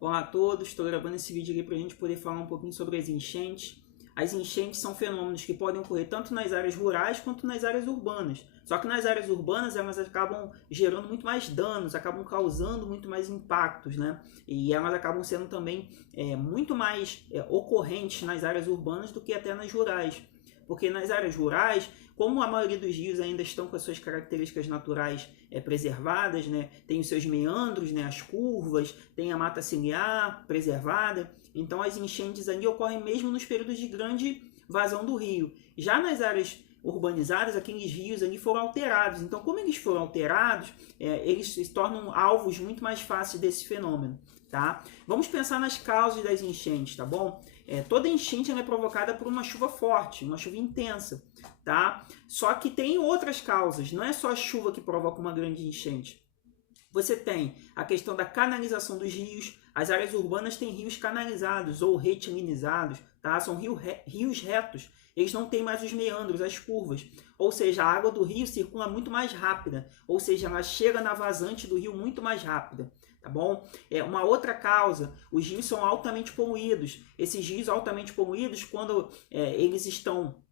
Olá a todos, estou gravando esse vídeo aqui para a gente poder falar um pouquinho sobre as enchentes. As enchentes são fenômenos que podem ocorrer tanto nas áreas rurais quanto nas áreas urbanas. Só que nas áreas urbanas elas acabam gerando muito mais danos, acabam causando muito mais impactos, né? E elas acabam sendo também muito mais ocorrentes nas áreas urbanas do que até nas rurais. Porque nas áreas rurais, como a maioria dos rios ainda estão com as suas características naturais preservadas, né? Tem os seus meandros, né? As curvas, tem a mata ciliar preservada, então as enchentes ali ocorrem mesmo nos períodos de grande vazão do rio. Já nas áreas urbanizadas, aqueles rios ali foram alterados. Então, como eles foram alterados, eles se tornam alvos muito mais fáceis desse fenômeno, tá? Vamos pensar nas causas das enchentes, tá bom? Toda enchente é provocada por uma chuva forte, uma chuva intensa, tá? Só que tem outras causas, não é só a chuva que provoca uma grande enchente. Você tem a questão da canalização dos rios. As áreas urbanas têm rios canalizados ou retilinizados, tá? São rios retos. Eles não têm mais os meandros, as curvas. Ou seja, a água do rio circula muito mais rápida. Ou seja, ela chega na vazante do rio muito mais rápida. Tá bom? Uma outra causa, os rios são altamente poluídos. Esses rios altamente poluídos, quando eles estão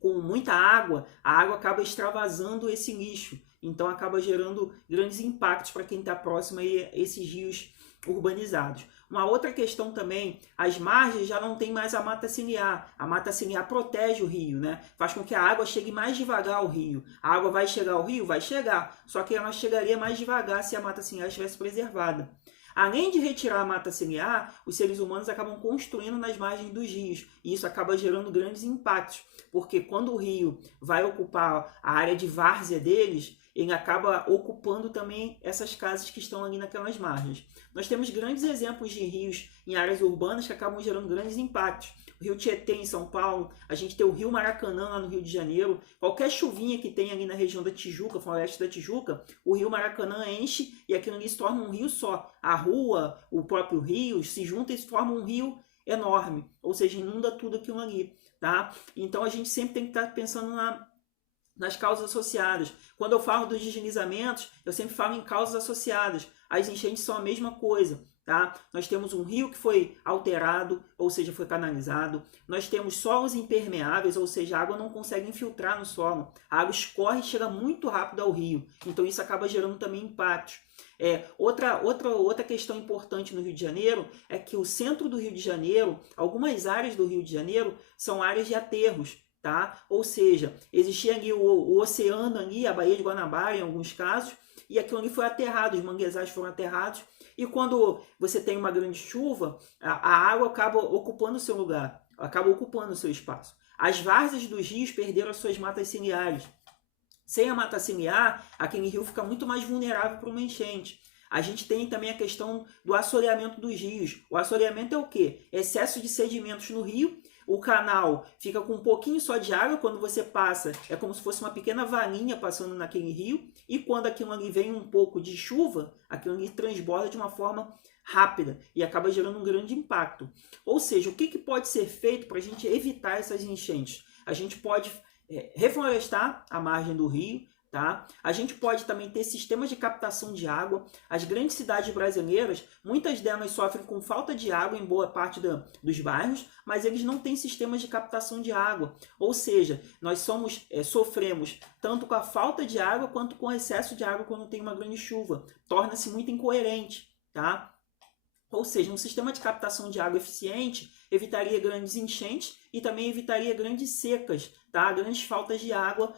com muita água, a água acaba extravasando esse lixo. Então acaba gerando grandes impactos para quem está próximo a esses rios urbanizados. Uma outra questão também, as margens já não tem mais a mata ciliar. A mata ciliar protege o rio, né? Faz com que a água chegue mais devagar ao rio. A água vai chegar ao rio? Vai chegar. Só que ela chegaria mais devagar se a mata ciliar estivesse preservada. Além de retirar a mata ciliar, os seres humanos acabam construindo nas margens dos rios. E isso acaba gerando grandes impactos. Porque quando o rio vai ocupar a área de várzea deles, ele acaba ocupando também essas casas que estão ali naquelas margens. Nós temos grandes exemplos de rios em áreas urbanas que acabam gerando grandes impactos. O Rio Tietê em São Paulo, a gente tem o Rio Maracanã lá no Rio de Janeiro. Qualquer chuvinha que tem ali na região da Tijuca, floresta da Tijuca, o Rio Maracanã enche e aquilo ali se torna um rio só. A rua, o próprio rio se juntam e se forma um rio enorme, ou seja, inunda tudo aquilo ali, tá? Então a gente sempre tem que estar pensando nas causas associadas. Quando eu falo dos deslizamentos, eu sempre falo em causas associadas. As enchentes são a mesma coisa, tá? Nós temos um rio que foi alterado, ou seja, foi canalizado. Nós temos solos impermeáveis, ou seja, a água não consegue infiltrar no solo. A água escorre e chega muito rápido ao rio. Então isso acaba gerando também impactos. Outra questão importante no Rio de Janeiro é que o centro do Rio de Janeiro, algumas áreas do Rio de Janeiro, são áreas de aterros. Tá? Ou seja, existia ali o oceano, ali, a Baía de Guanabara em alguns casos, e aquilo ali foi aterrado, os manguezais foram aterrados, e quando você tem uma grande chuva, a água acaba ocupando o seu lugar, acaba ocupando o seu espaço. As várzeas dos rios perderam as suas matas ciliares. Sem a mata ciliar, aquele rio fica muito mais vulnerável para uma enchente. A gente tem também a questão do assoreamento dos rios. O assoreamento é o quê? Excesso de sedimentos no rio. O canal fica com um pouquinho só de água, quando você passa é como se fosse uma pequena valinha passando naquele rio, e quando aquilo ali vem um pouco de chuva, aquilo ali transborda de uma forma rápida e acaba gerando um grande impacto. Ou seja, o que pode ser feito para a gente evitar essas enchentes? A gente pode reflorestar a margem do rio, tá? A gente pode também ter sistemas de captação de água. As grandes cidades brasileiras, muitas delas sofrem com falta de água em boa parte dos bairros, mas eles não têm sistemas de captação de água. Ou seja, nós sofremos tanto com a falta de água quanto com o excesso de água quando tem uma grande chuva. Torna-se muito incoerente, tá? Ou seja, um sistema de captação de água eficiente evitaria grandes enchentes e também evitaria grandes secas, tá? Grandes faltas de água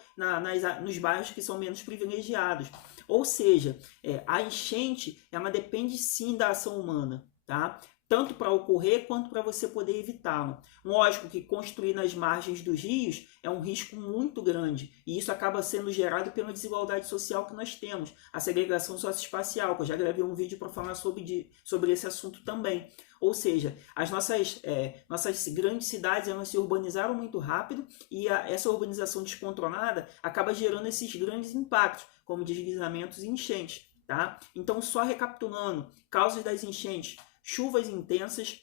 nos bairros que são menos privilegiados. Ou seja, a enchente ela depende sim da ação humana, tá? Tanto para ocorrer quanto para você poder evitá-la. Lógico que construir nas margens dos rios é um risco muito grande, e isso acaba sendo gerado pela desigualdade social que nós temos, a segregação socioespacial, que eu já gravei um vídeo para falar sobre esse assunto também. Ou seja, as nossas grandes cidades elas se urbanizaram muito rápido, e essa urbanização descontrolada acaba gerando esses grandes impactos, como deslizamentos e enchentes. Tá? Então, só recapitulando, causas das enchentes: chuvas intensas,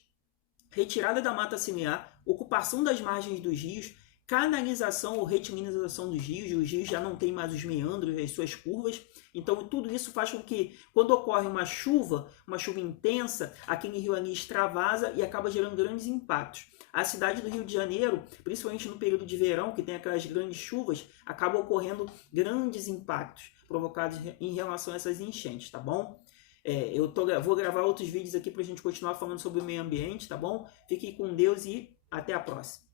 retirada da mata ciliar, ocupação das margens dos rios, canalização ou retilinização dos rios. Os rios já não têm mais os meandros, as suas curvas. Então tudo isso faz com que, quando ocorre uma chuva intensa, aquele rio ali extravasa e acaba gerando grandes impactos. A cidade do Rio de Janeiro, principalmente no período de verão, que tem aquelas grandes chuvas, acaba ocorrendo grandes impactos provocados em relação a essas enchentes, tá bom? Vou gravar outros vídeos aqui para a gente continuar falando sobre o meio ambiente, tá bom? Fiquem com Deus e até a próxima.